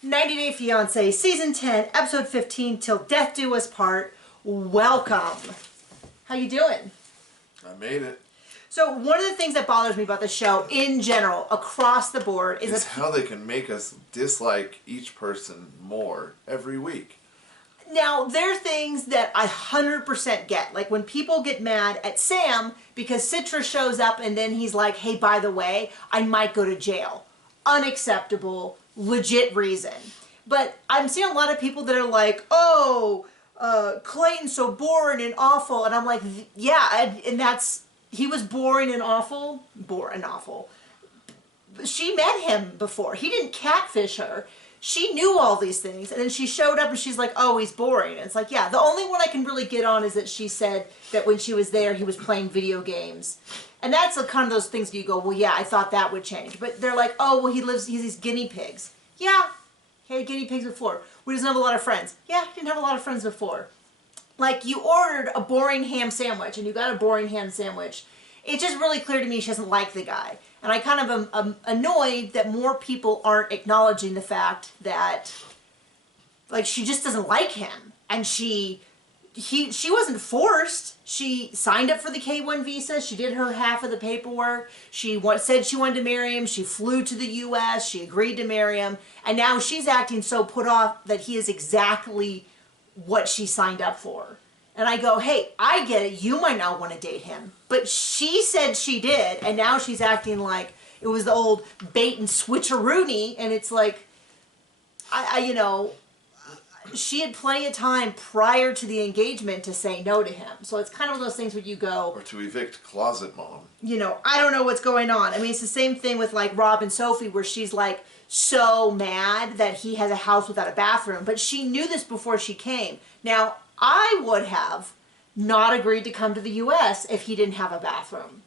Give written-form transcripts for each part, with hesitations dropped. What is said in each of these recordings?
90 Day Fiance, Season 10, Episode 15, Till Death Do Us Part. Welcome. How you doing? I made it. So one of the things that bothers me about the show in general, across the board, is how they can make us dislike each person more every week. Now, there are things that I 100% get. Like when people get mad at Sam because Citra shows up and then he's like, hey, by the way, I might go to jail. Unacceptable, legit reason. But I'm seeing a lot of people that are like, oh, Clayton's so boring and awful. And I'm like, yeah, and that's, he was boring and awful. Boring and awful. She met him before. He didn't catfish her. She knew all these things, and then she showed up and she's like, oh, he's boring. And it's like, yeah, the only one I can really get on is that she said that when she was there, he was playing video games. And that's kind of those things you go, well, yeah, I thought that would change. But they're like, oh, well, he's these guinea pigs. Yeah, he had guinea pigs before. We doesn't have a lot of friends. Yeah, he didn't have a lot of friends before. Like, you ordered a boring ham sandwich, and you got a boring ham sandwich. It's just really clear to me she doesn't like the guy. And I kind of am annoyed that more people aren't acknowledging the fact that, like, she just doesn't like him. And she wasn't forced. She signed up for the K-1 visa. She did her half of the paperwork. She said she wanted to marry him. She flew to the U.S. She agreed to marry him. And now she's acting so put off that he is exactly what she signed up for. And I go, hey, I get it. You might not want to date him. But she said she did. And now she's acting like it was the old bait and switcheroony. And it's like, you know, she had plenty of time prior to the engagement to say no to him. So it's kind of one of those things where you go... Or to evict closet mom. You know, I don't know what's going on. I mean, it's the same thing with like Rob and Sophie where she's like so mad that he has a house without a bathroom. But she knew this before she came. Now... I would have not agreed to come to the U.S. if he didn't have a bathroom.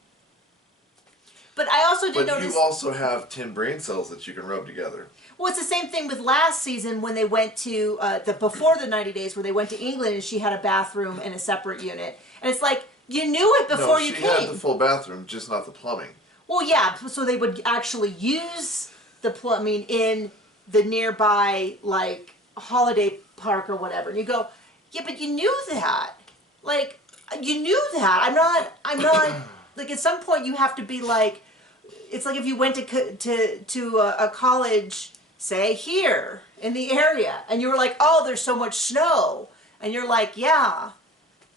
But I also did notice... But you also have 10 brain cells that you can rub together. Well, it's the same thing with last season when they went to, before the 90 days, where they went to England and she had a bathroom in a separate unit. And it's like, you knew it before you came. No, she had the full bathroom, just not the plumbing. Well, yeah, so they would actually use the plumbing in the nearby, like, holiday park or whatever. And you go... Yeah, but you knew that. Like, you knew that. I'm not, like, at some point you have to be like, it's like if you went to a college, say, here, in the area, and you were like, oh, there's so much snow. And you're like, yeah,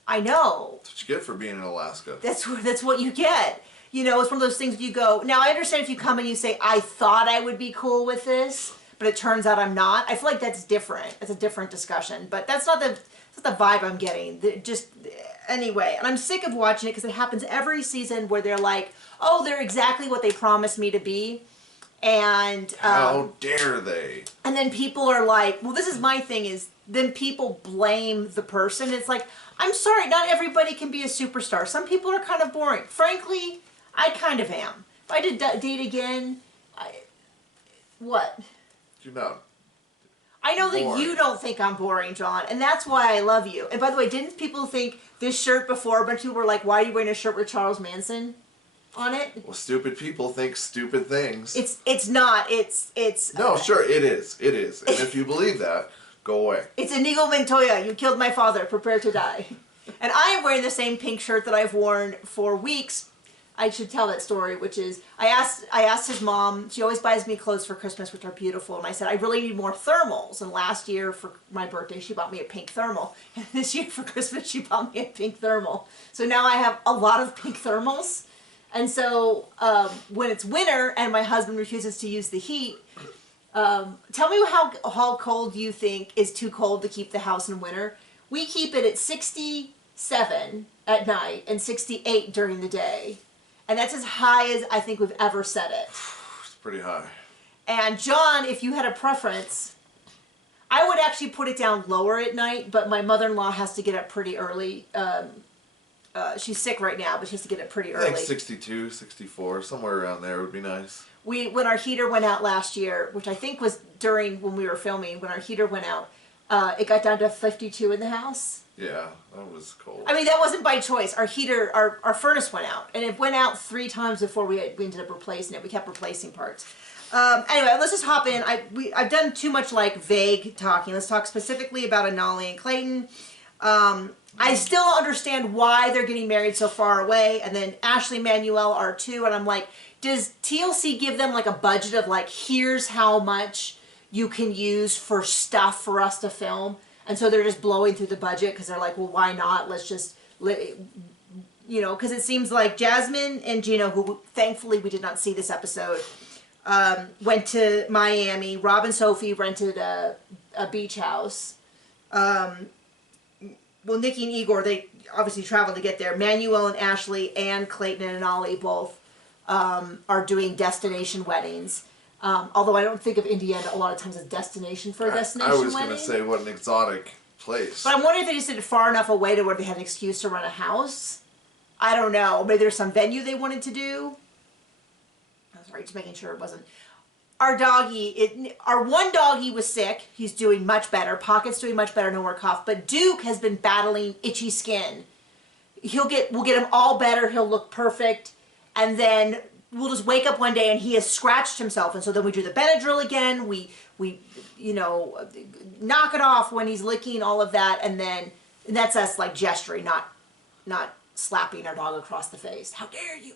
I know. That's what you get for being in Alaska. That's what you get. You know, it's one of those things you go, now I understand if you come and you say, I thought I would be cool with this, but it turns out I'm not. I feel like that's different. It's a different discussion. But that's not the vibe I'm getting. Anyway, and I'm sick of watching it because it happens every season where they're like, oh, they're exactly what they promised me to be. And how dare they? And then people are like, well, this is my thing is, then people blame the person. It's like, I'm sorry, not everybody can be a superstar. Some people are kind of boring. Frankly, I kind of am. If I did date again, what? You're not. I know that you don't think I'm boring, John, and that's why I love you. And by the way, didn't people think this shirt before? A bunch of people were like, why are you wearing a shirt with Charles Manson on it? Well, stupid people think stupid things. It's not. It's No, sure, it is. It is. And if you believe that, go away. It's Inigo Montoya. You killed my father. Prepare to die. And I am wearing the same pink shirt that I've worn for weeks. I should tell that story, which is, I asked his mom, she always buys me clothes for Christmas, which are beautiful, and I said, I really need more thermals, and last year for my birthday, she bought me a pink thermal, and this year for Christmas, she bought me a pink thermal. So now I have a lot of pink thermals, and so when it's winter, and my husband refuses to use the heat, tell me how cold you think is too cold to keep the house in winter. We keep it at 67 at night, and 68 during the day. And that's as high as I think we've ever set it. It's pretty high. And John, if you had a preference, I would actually put it down lower at night, but my mother-in-law has to get up pretty early. She's sick right now, but she has to get up pretty early. I think 62, 64, somewhere around there would be nice. When our heater went out last year, which I think was during when we were filming, when our heater went out, it got down to 52 in the house. Yeah, that was cold. I mean, that wasn't by choice. Our heater, our furnace went out, and it went out 3 times before we ended up replacing it. We kept replacing parts. Anyway, let's just hop in. I've done too much like vague talking. Let's talk specifically about Anali and Clayton. I still understand why they're getting married so far away, and then Ashley and Manuel are too, and I'm like, does TLC give them like a budget of like, here's how much you can use for stuff for us to film? And so they're just blowing through the budget because they're like, well, why not? Let's just, you know, because it seems like Jasmine and Gino, who thankfully we did not see this episode, went to Miami. Rob and Sophie rented a beach house. Well, Nikki and Igor, they obviously traveled to get there. Manuel and Ashley and Clayton and Ollie both are doing destination weddings. Although I don't think of Indiana a lot of times as a destination for a destination wedding. I was going to say, what an exotic place. But I'm wondering if they just did it far enough away to where they had an excuse to rent a house. I don't know. Maybe there's some venue they wanted to do. I'm sorry, just making sure it wasn't. Our doggy, our one doggy was sick. He's doing much better. Pocket's doing much better, no more cough. But Duke has been battling itchy skin. We'll get him all better. He'll look perfect. And then we'll just wake up one day and he has scratched himself. And so then we do the Benadryl again. We you know, knock it off when he's licking, all of that. And that's us like gesturing, not slapping our dog across the face. How dare you?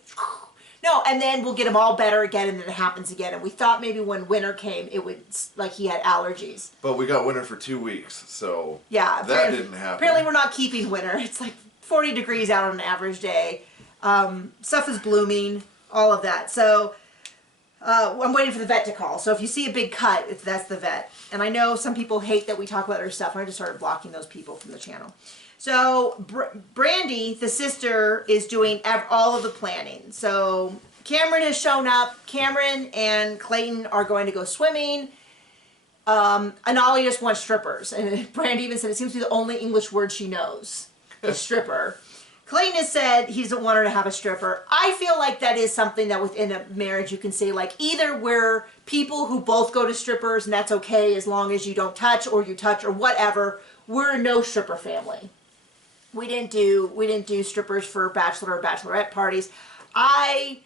No, and then we'll get him all better again, and then it happens again. And we thought maybe when winter came, it would, like he had allergies. But we got winter for 2 weeks, so yeah, that didn't happen. Apparently we're not keeping winter. It's like 40 degrees out on an average day. Stuff is blooming, all of that. So I'm waiting for the vet to call. So if you see a big cut, that's the vet. And I know some people hate that we talk about our stuff, and I just started blocking those people from the channel. So Brandy, the sister, is doing all of the planning. So Cameron has shown up. Cameron and Clayton are going to go swimming. Anali just wants strippers. And Brandy even said it seems to be the only English word she knows, is stripper. Clayton has said he doesn't want her to have a stripper. I feel like that is something that within a marriage you can say, like, either we're people who both go to strippers and that's okay as long as you don't touch or you touch or whatever. We're a no stripper family. We didn't do strippers for bachelor or bachelorette parties. I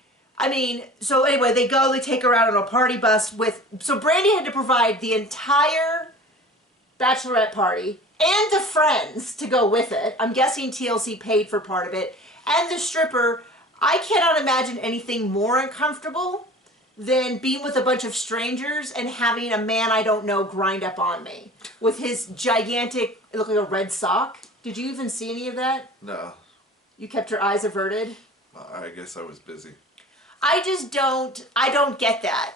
mean, so anyway, they take her out on a party bus so Brandy had to provide the entire bachelorette party and the friends to go with it. I'm guessing TLC paid for part of it. And the stripper. I cannot imagine anything more uncomfortable than being with a bunch of strangers and having a man I don't know grind up on me with his gigantic, it looked like a red sock. Did you even see any of that? No. You kept your eyes averted? I guess I was busy. I don't get that.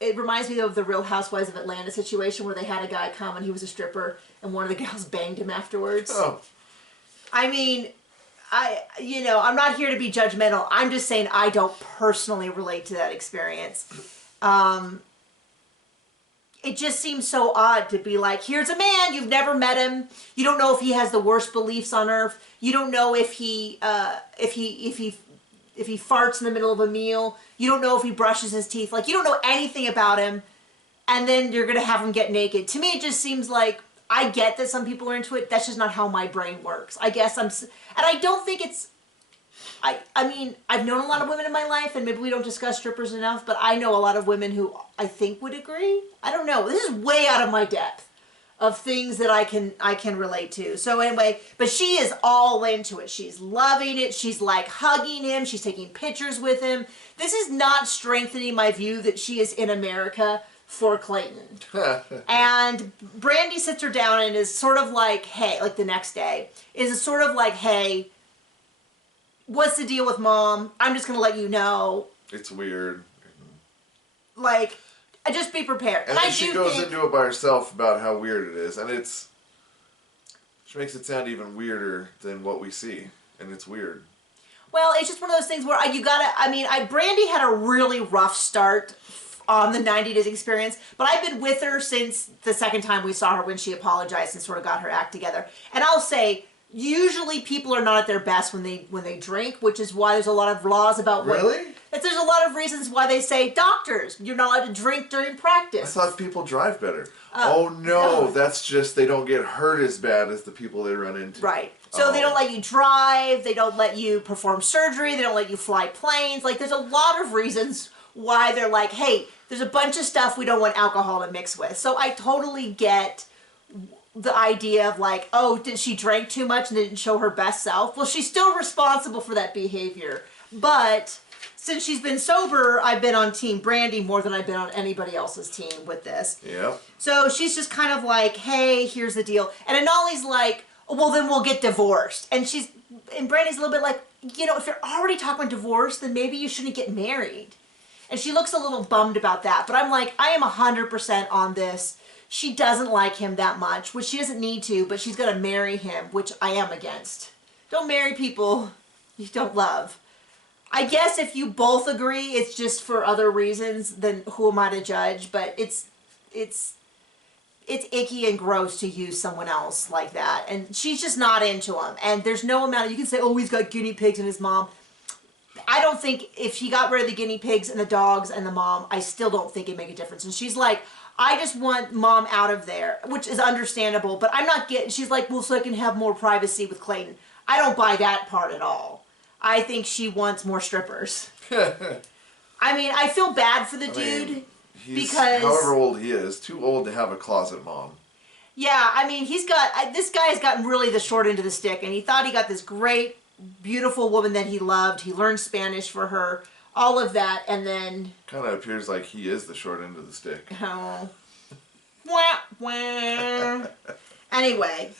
It reminds me of the Real Housewives of Atlanta situation where they had a guy come and he was a stripper and one of the gals banged him afterwards. Oh. I mean, I'm not here to be judgmental. I'm just saying I don't personally relate to that experience. It just seems so odd to be like, here's a man, you've never met him. You don't know if he has the worst beliefs on earth. You don't know if he farts in the middle of a meal. You don't know if he brushes his teeth. Like, you don't know anything about him. And then you're going to have him get naked. To me, it just seems like, I get that some people are into it. That's just not how my brain works. I guess and I don't think it's, I mean, I've known a lot of women in my life, and maybe we don't discuss strippers enough, but I know a lot of women who I think would agree. I don't know. This is way out of my depth of things that I can relate to. So anyway, but she is all into it. She's loving it. She's like hugging him. She's taking pictures with him. This is not strengthening my view that she is in America for Clayton. And Brandy sits her down and is sort of like, hey, like the next day, is sort of like, hey, what's the deal with Mom? I'm just going to let you know. It's weird. Like, just be prepared. And then she goes into it by herself about how weird it is. And she makes it sound even weirder than what we see. And it's weird. Well, it's just one of those things where Brandy had a really rough start on the 90 Days experience, but I've been with her since the second time we saw her when she apologized and sort of got her act together. And I'll say, usually people are not at their best when they drink, which is why there's a lot of laws about Really? There's a lot of reasons why they say, doctors, you're not allowed to drink during practice. I thought people drive better. Oh no, that's just they don't get hurt as bad as the people they run into. Right. So they don't let you drive, they don't let you perform surgery, they don't let you fly planes. Like, there's a lot of reasons why they're like, hey, there's a bunch of stuff we don't want alcohol to mix with. So I totally get the idea of like, oh, did she drink too much and didn't show her best self? Well, she's still responsible for that behavior. But since she's been sober, I've been on Team Brandy more than I've been on anybody else's team with this. Yeah. So she's just kind of like, hey, here's the deal. And Anali's like, well, then we'll get divorced. And Brandy's a little bit like, you know, if you're already talking about divorce, then maybe you shouldn't get married. And she looks a little bummed about that. But I'm like, I am 100% on this. She doesn't like him that much, which she doesn't need to, but she's going to marry him, which I am against. Don't marry people you don't love. I guess if you both agree it's just for other reasons, then who am I to judge? But it's icky and gross to use someone else like that. And she's just not into him. And there's no amount, you can say, oh, he's got guinea pigs and his mom. I don't think if she got rid of the guinea pigs and the dogs and the mom, I still don't think it'd make a difference. And she's like, I just want mom out of there, which is understandable, but I'm not getting, she's like, well, so I can have more privacy with Clayton. I don't buy that part at all. I think she wants more strippers. I mean, I feel bad for the dude because however old he is, too old to have a closet mom. Yeah, I mean, this guy has gotten really the short end of the stick, and he thought he got this great, beautiful woman that he loved. He learned Spanish for her, all of that, and then Kind of appears like he is the short end of the stick. oh, wah, wah. Anyway,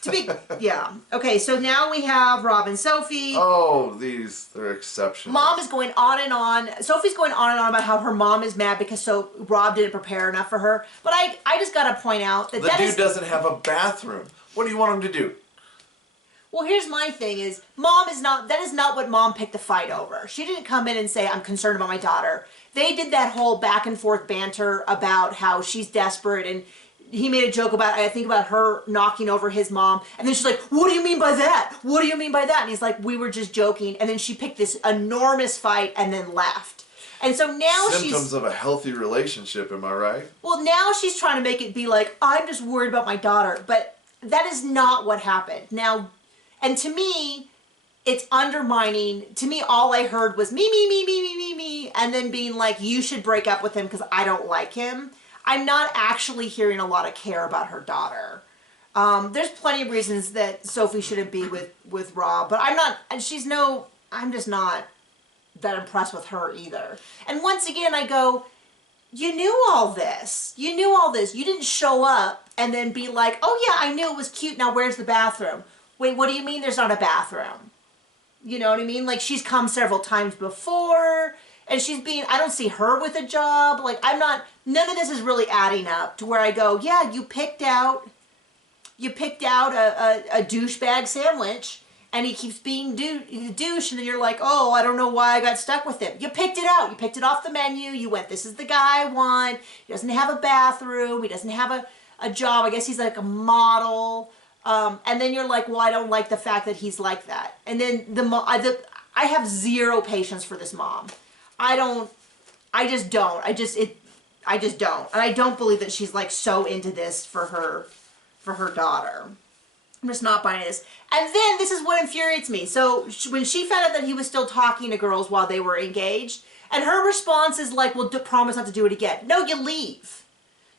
yeah. Okay, so now we have Rob and Sophie. Oh, they're exceptional. Mom is going on and on. Sophie's going on and on about how her mom is mad because Rob didn't prepare enough for her. But I just got to point out that the dude doesn't have a bathroom. What do you want him to do? Well, here's my thing is, that is not what mom picked the fight over. She didn't come in and say, I'm concerned about my daughter. They did that whole back and forth banter about how she's desperate, and he made a joke about her knocking over his mom, and then she's like, what do you mean by that? What do you mean by that? And he's like, we were just joking, and then she picked this enormous fight and then left. And so now Symptoms of a healthy relationship, am I right? Well, now she's trying to make it be like, I'm just worried about my daughter, but that is not what happened. Now, and to me, it's undermining. To me, all I heard was me, and then being like, you should break up with him because I don't like him. I'm not actually hearing a lot of care about her daughter. There's plenty of reasons that Sophie shouldn't be with Rob, but I'm just not that impressed with her either. And once again, I go, you knew all this. You knew all this. You didn't show up and then be like, oh yeah, I knew it was cute. Now where's the bathroom? Wait, what do you mean there's not a bathroom? You know what I mean? Like, she's come several times before, and I don't see her with a job. Like, none of this is really adding up to where I go, yeah, you picked out a douchebag sandwich, and he keeps being douche, and then you're like, oh, I don't know why I got stuck with him. You picked it out. You picked it off the menu. You went, this is the guy I want. He doesn't have a bathroom. He doesn't have a job. I guess he's like a model. And then you're like, well, I don't like the fact that he's like that. And then I have zero patience for this mom. I just don't. I just don't. And I don't believe that she's like so into this for her daughter. I'm just not buying this. And then this is what infuriates me. So when she found out that he was still talking to girls while they were engaged, and her response is like, well, promise not to do it again. No, you leave.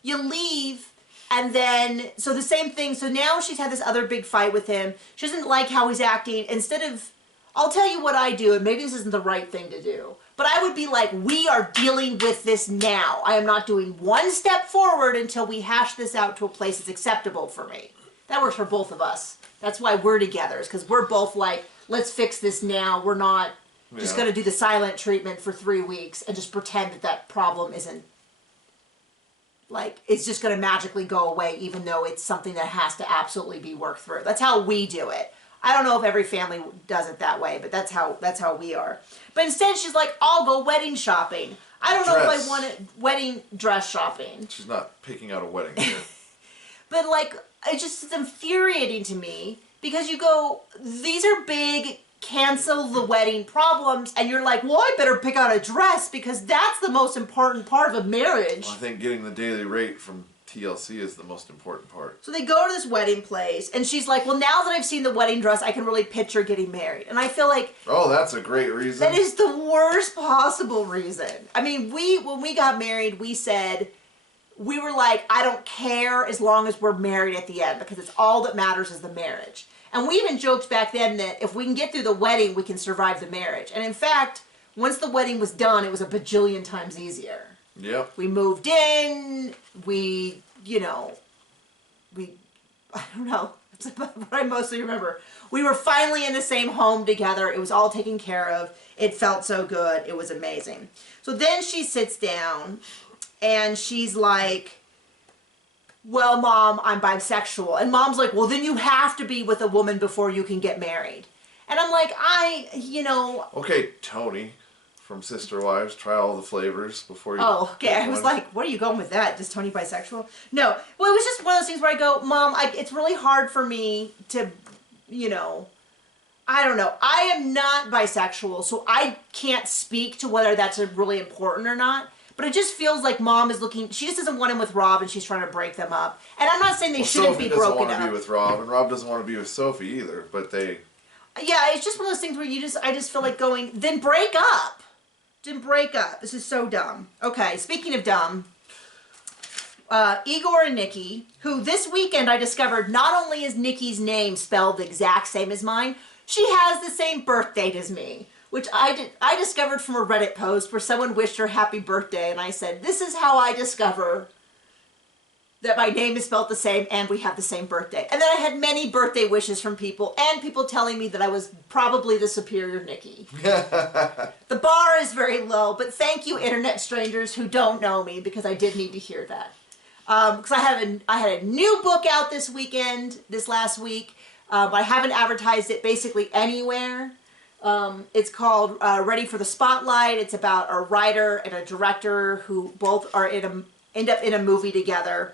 You leave. And then, so the same thing, so now she's had this other big fight with him. She doesn't like how he's acting. Instead of, I'll tell you what I do, and maybe this isn't the right thing to do, but I would be like, we are dealing with this now. I am not doing one step forward until we hash this out to a place that's acceptable for me. That works for both of us. That's why we're together, is because we're both like, let's fix this now. We're not just going to do the silent treatment for 3 weeks and just pretend that problem isn't, like, it's just going to magically go away, even though it's something that has to absolutely be worked through. That's how we do it. I don't know if every family does it that way, but that's how we are. But instead, she's like, I'll go wedding shopping. I don't know if I want it, wedding dress shopping. She's not picking out a wedding here. But, like, it's infuriating to me because you go, these are big cancel the wedding problems, and you're like, well, I better pick out a dress because that's the most important part of a marriage. Well, I think getting the daily rate from TLC is the most important part. So they go to this wedding place, and she's like, well, now that I've seen the wedding dress, I can really picture getting married. And I feel like... Oh, that's a great reason. That is the worst possible reason. I mean, when we got married, we said... We were like, I don't care as long as we're married at the end, because it's all that matters is the marriage. And we even joked back then that if we can get through the wedding, we can survive the marriage. And in fact, once the wedding was done, it was a bajillion times easier. Yep. We moved in, I don't know, that's what I mostly remember. We were finally in the same home together. It was all taken care of. It felt so good. It was amazing. So then she sits down and she's like, well, Mom, I'm bisexual. And Mom's like, well, then you have to be with a woman before you can get married. And I'm like, Okay, Tony from Sister Wives, try all the flavors before you... Oh, okay. I was like, where are you going with that? Is Tony bisexual? No. Well, it was just one of those things where I go, Mom, it's really hard for me to, I don't know. I am not bisexual, so I can't speak to whether that's really important or not. But it just feels like Mom is looking, she just doesn't want him with Rob, and she's trying to break them up. And I'm not saying they shouldn't be broken up. Sophie doesn't want to be with Rob, and Rob doesn't want to be with Sophie either, but they... Yeah, it's just one of those things where I just feel like going, then break up. Then break up. This is so dumb. Okay, speaking of dumb, Igor and Nikki, who this weekend I discovered not only is Nikki's name spelled the exact same as mine, she has the same birth date as me, which I discovered from a Reddit post where someone wished her happy birthday, and I said, this is how I discover that my name is spelled the same and we have the same birthday. And then I had many birthday wishes from people, and people telling me that I was probably the superior Nikki. The bar is very low, but thank you, internet strangers who don't know me, because I did need to hear that. Because I had a new book out this last week. I haven't advertised it basically anywhere. It's called Ready for the Spotlight. It's about a writer and a director who both are end up in a movie together.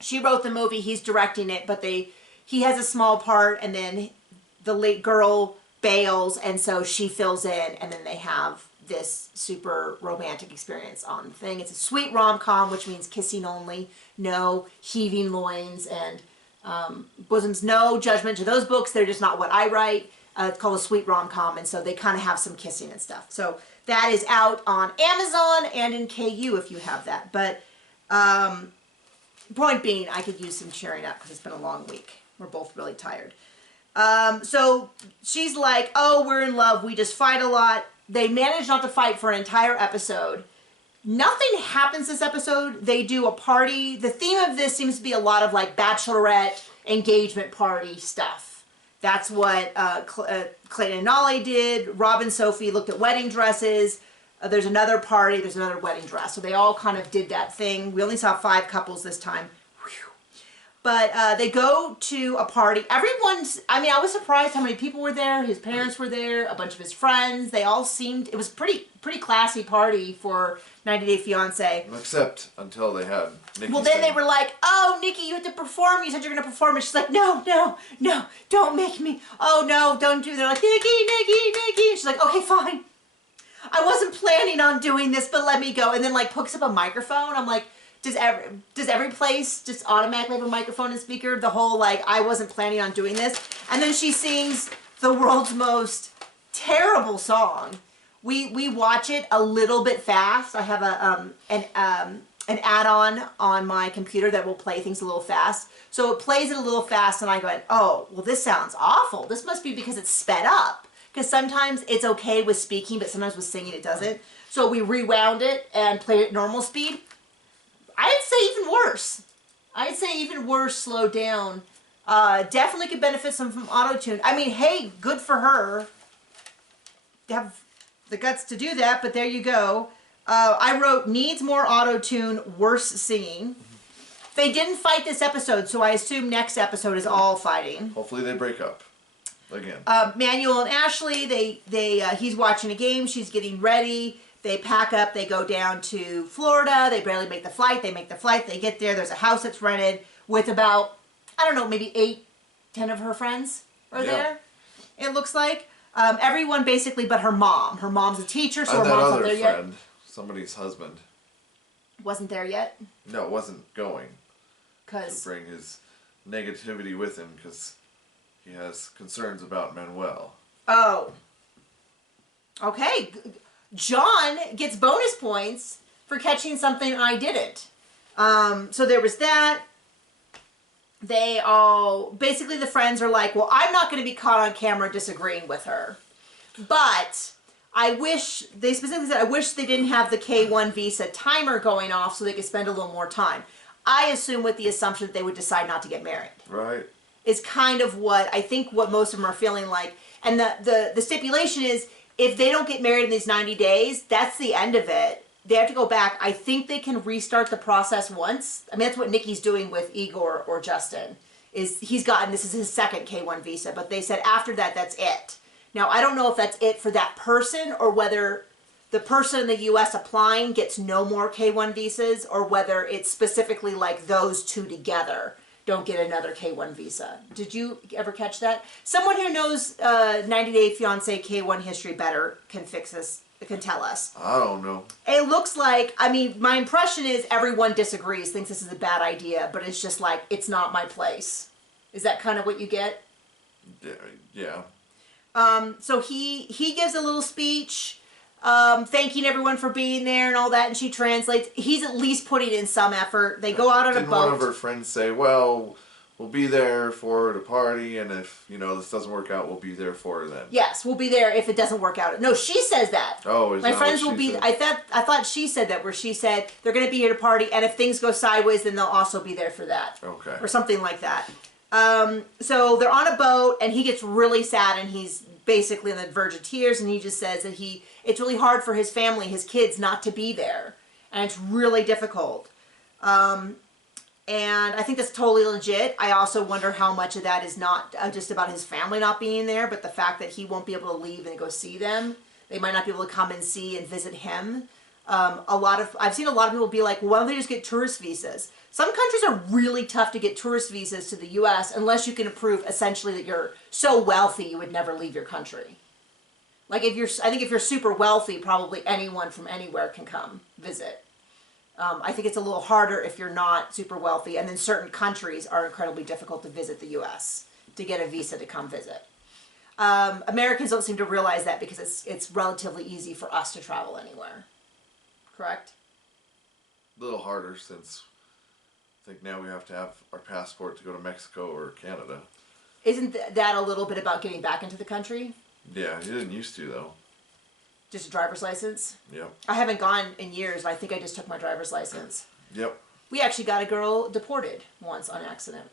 She wrote the movie, he's directing it, but he has a small part, and then the lead girl bails, and so she fills in, and then they have this super romantic experience on the thing. It's a sweet rom-com, which means kissing only, no heaving loins and bosoms. No judgment to those books, they're just not what I write. It's called a sweet rom-com, and so they kind of have some kissing and stuff. So that is out on Amazon and in KU if you have that. But point being, I could use some cheering up because it's been a long week. We're both really tired. So she's like, oh, we're in love. We just fight a lot. They manage not to fight for an entire episode. Nothing happens this episode. They do a party. The theme of this seems to be a lot of like bachelorette engagement party stuff. That's what Clayton and Nolly did. Rob and Sophie looked at wedding dresses. There's another party. There's another wedding dress. So they all kind of did that thing. We only saw 5 couples this time. Whew. But they go to a party. I was surprised how many people were there. His parents were there. A bunch of his friends. They all seemed, it was pretty classy party for 90 Day Fiance. Except until they had Nikki. Well, then they were like, oh, Nikki, you have to perform. You said you're going to perform. And she's like, no, don't make me. Oh, no, don't do that. They're like, Nikki. And she's like, okay, fine. I wasn't planning on doing this, but let me go. And then like hooks up a microphone. I'm like, does every place just automatically have a microphone and speaker? The whole like, I wasn't planning on doing this. And then she sings the world's most terrible song. We watch it a little bit fast. I have an add-on on my computer that will play things a little fast. So it plays it a little fast, and I go, oh, well, this sounds awful. This must be because it's sped up. Because sometimes it's okay with speaking, but sometimes with singing it doesn't. So we rewound it and played it at normal speed. I'd say even worse, slowed down. Definitely could benefit some from auto-tune. I mean, hey, good for her. They have the guts to do that, but there you go. I wrote, needs more auto-tune, worse singing. They didn't fight this episode, so I assume next episode is all fighting. Hopefully they break up. Again. Manuel and Ashley, he's watching a game, she's getting ready. They pack up, they go down to Florida, they barely make the flight, they get there, there's a house that's rented with about, I don't know, maybe 8, 10 of her friends are there, it looks like. Everyone basically but her mom. Her mom's a teacher, so her mom's not there yet. Friend, somebody's husband. Wasn't there yet? No, it wasn't going to Because... bring his negativity with him because he has concerns about Manuel. Oh. Okay. John gets bonus points for catching something I didn't. So there was that. They all, basically the friends are like, well, I'm not going to be caught on camera disagreeing with her. But I wish, they specifically said, I wish they didn't have the K1 visa timer going off so they could spend a little more time. I assume with the assumption that they would decide not to get married. Right. Is kind of what, I think what most of them are feeling like. And the stipulation is, if they don't get married in these 90 days, that's the end of it. They have to go back. I think they can restart the process once. I mean, that's what Nikki's doing with Igor or Justin. Is he's gotten, this is his second K1 visa, but they said after that, that's it. Now, I don't know if that's it for that person or whether the person in the U.S. applying gets no more K1 visas or whether it's specifically like those two together don't get another K1 visa. Did you ever catch that? Someone who knows 90 Day Fiance K1 history better can fix this. Can tell us. I don't know. It looks like, I mean, my impression is everyone disagrees, thinks this is a bad idea, but it's just like, it's not my place. Is that kind of what you get? Yeah. So he gives a little speech, thanking everyone for being there and all that, and she translates. He's at least putting in some effort. They go out on a boat. Didn't one of her friends say, well, we'll be there for the party, and if, this doesn't work out, we'll be there for her then. Yes, we'll be there if it doesn't work out. No, she says that. Oh, is my that friends what will she be. said? I thought she said that, where she said they're going to be here to party, and if things go sideways, then they'll also be there for that. Okay. Or something like that. So they're on a boat, and he gets really sad, and he's basically on the verge of tears, and he just says that it's really hard for his family, his kids, not to be there, and it's really difficult. And I think that's totally legit. I also wonder how much of that is not just about his family not being there, but the fact that he won't be able to leave and go see them. They might not be able to come and see and visit him. I've seen a lot of people be like, well, why don't they just get tourist visas? Some countries are really tough to get tourist visas to the U.S. unless you can prove essentially that you're so wealthy you would never leave your country. Like I think if you're super wealthy, probably anyone from anywhere can come visit. I think it's a little harder if you're not super wealthy, and then certain countries are incredibly difficult to visit the U.S. to get a visa to come visit. Americans don't seem to realize that because it's relatively easy for us to travel anywhere. Correct? A little harder since I think now we have to have our passport to go to Mexico or Canada. Isn't that a little bit about getting back into the country? Yeah, you didn't used to though. Just a driver's license? Yep. I haven't gone in years. I think I just took my driver's license. Yep. We actually got a girl deported once on accident.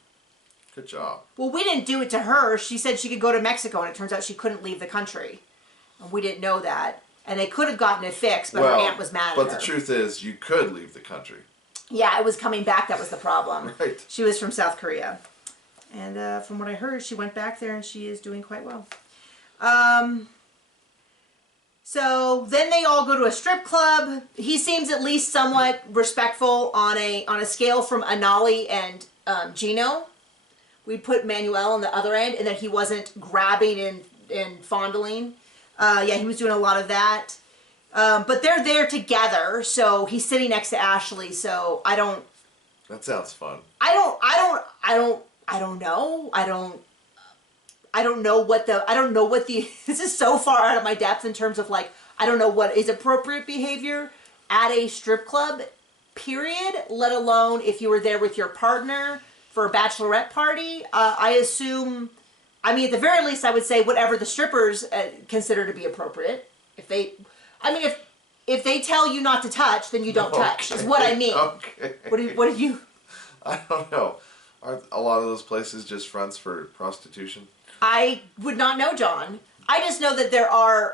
Good job. Well, we didn't do it to her. She said she could go to Mexico, and it turns out she couldn't leave the country. And we didn't know that. And they could have gotten it fixed, but her aunt was mad at her. But the truth is, you could leave the country. Yeah, it was coming back that was the problem. Right. She was from South Korea. And from what I heard, she went back there, and she is doing quite well. So then they all go to a strip club. He seems at least somewhat respectful on a scale from Anali and Gino. We put Manuel on the other end, and that he wasn't grabbing and fondling. Yeah, he was doing a lot of that. But they're there together, so he's sitting next to Ashley. So I don't. That sounds fun. I don't know. I don't know what the, this is so far out of my depth in terms of like, I don't know what is appropriate behavior at a strip club, period, let alone if you were there with your partner for a bachelorette party. I assume, I mean, at the very least, I would say whatever the strippers consider to be appropriate. If they tell you not to touch, then you don't touch, is what I mean. Okay. What did you? I don't know. Aren't a lot of those places just fronts for prostitution? I would not know, John. I just know that there are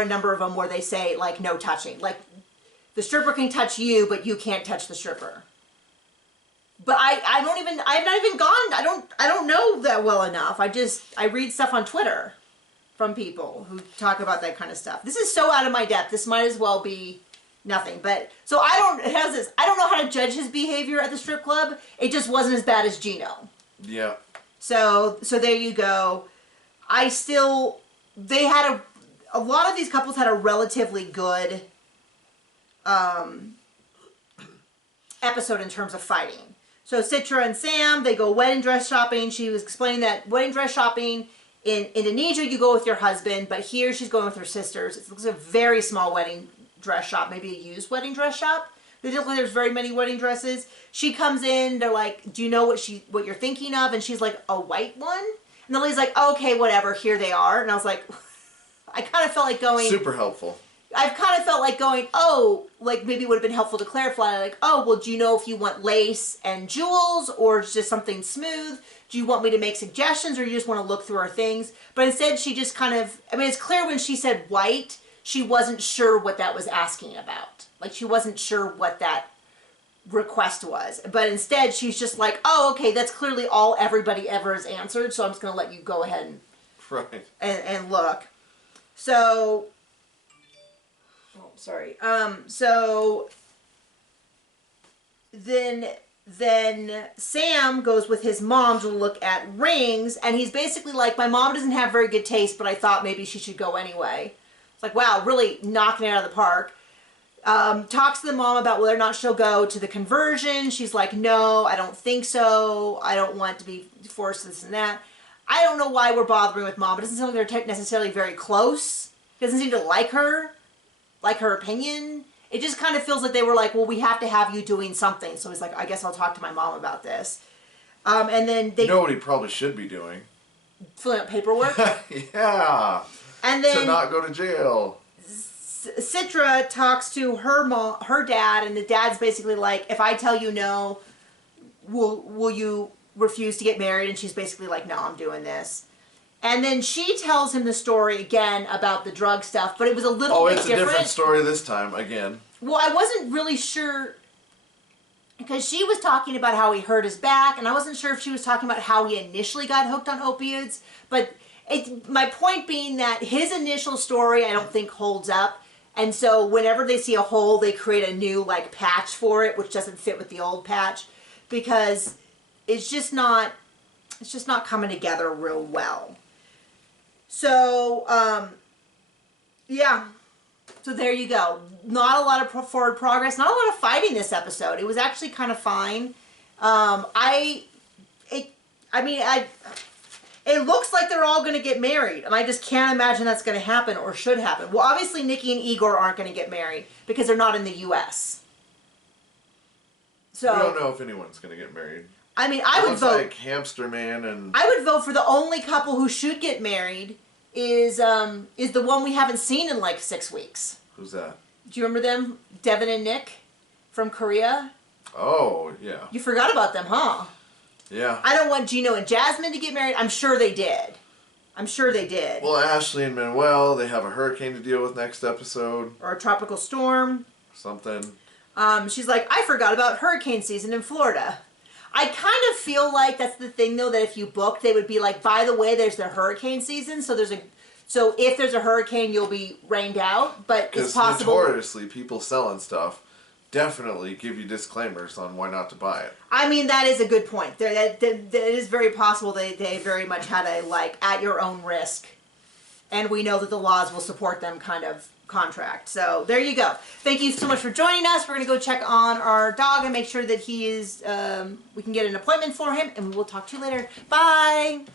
a number of them where they say like no touching, like the stripper can touch you, but you can't touch the stripper. But I've not even gone. I don't know that well enough. I read stuff on Twitter from people who talk about that kind of stuff. This is so out of my depth. This might as well be nothing. But so I don't know how to judge his behavior at the strip club. It just wasn't as bad as Gino. Yeah. So there you go. They had a lot of these couples had a relatively good episode in terms of fighting. So Citra and Sam, they go wedding dress shopping. She was explaining that wedding dress shopping in Indonesia, you go with your husband, but here she's going with her sisters. It looks like a very small wedding dress shop, maybe a used wedding dress shop. They don't look like there's very many wedding dresses. She comes in, they're like, do you know what you're thinking of? And she's like, a white one? And the lady's like, okay, whatever, here they are. And I was like, I kind of felt like going... Super helpful. I've kind of felt like going, oh, like maybe it would have been helpful to clarify, like, oh, well, do you know if you want lace and jewels or just something smooth? Do you want me to make suggestions or you just want to look through our things? But instead she just kind of, I mean, it's clear when she said white, she wasn't sure what that was asking about. Like she wasn't sure what that request was. But instead she's just like, oh, okay, that's clearly all everybody ever has answered, so I'm just going to let you go ahead and look. So... Oh, sorry. So then Sam goes with his mom to look at rings, and he's basically like, my mom doesn't have very good taste, but I thought maybe she should go anyway. It's like, wow, really knocking it out of the park. Talks to the mom about whether or not she'll go to the conversion. She's like, no, I don't think so. I don't want to be forced to this and that. I don't know why we're bothering with mom. It doesn't seem like they're necessarily very close. Doesn't seem to like her opinion. It just kind of feels like they were like, well, we have to have you doing something. So he's like, I guess I'll talk to my mom about this. And then they... You know what he probably should be doing? Filling out paperwork? Yeah. And then... To not go to jail. Citra talks to her dad, and the dad's basically like, if I tell you no, will you refuse to get married? And she's basically like, no, I'm doing this. And then she tells him the story again about the drug stuff, but it was a little bit different. Oh, it's a different story this time, again. Well, I wasn't really sure, because she was talking about how he hurt his back, and I wasn't sure if she was talking about how he initially got hooked on opiates, but my point being that his initial story I don't think holds up, and so whenever they see a hole, they create a new, like, patch for it, which doesn't fit with the old patch, because it's just not coming together real well. So, yeah. So there you go. Not a lot of forward progress. Not a lot of fighting this episode. It was actually kind of fine. It looks like they're all going to get married. And I just can't imagine that's going to happen or should happen. Well, obviously Nikki and Igor aren't going to get married because they're not in the U.S. So we don't know if anyone's going to get married. I mean, I would vote. Like Hamster Man and... I would vote for the only couple who should get married is the one we haven't seen in like 6 weeks. Who's that? Do you remember them? Devin and Nick from Korea? Oh, yeah. You forgot about them, huh? Yeah. I don't want Gino and Jasmine to get married. I'm sure they did. Well, Ashley and Manuel, they have a hurricane to deal with next episode. Or a tropical storm. Something. She's like, I forgot about hurricane season in Florida. I kind of feel like that's the thing, though, that if you booked, they would be like, by the way, there's the hurricane season, so if there's a hurricane, you'll be rained out, but it's possible. Because notoriously, people selling stuff definitely give you disclaimers on why not to buy it. I mean, that is a good point. That is very possible they very much had a, like, at your own risk, and we know that the laws will support them kind of contract. So there you go. Thank you so much for joining us. We're going to go check on our dog and make sure that he is, we can get an appointment for him, and we will talk to you later. Bye!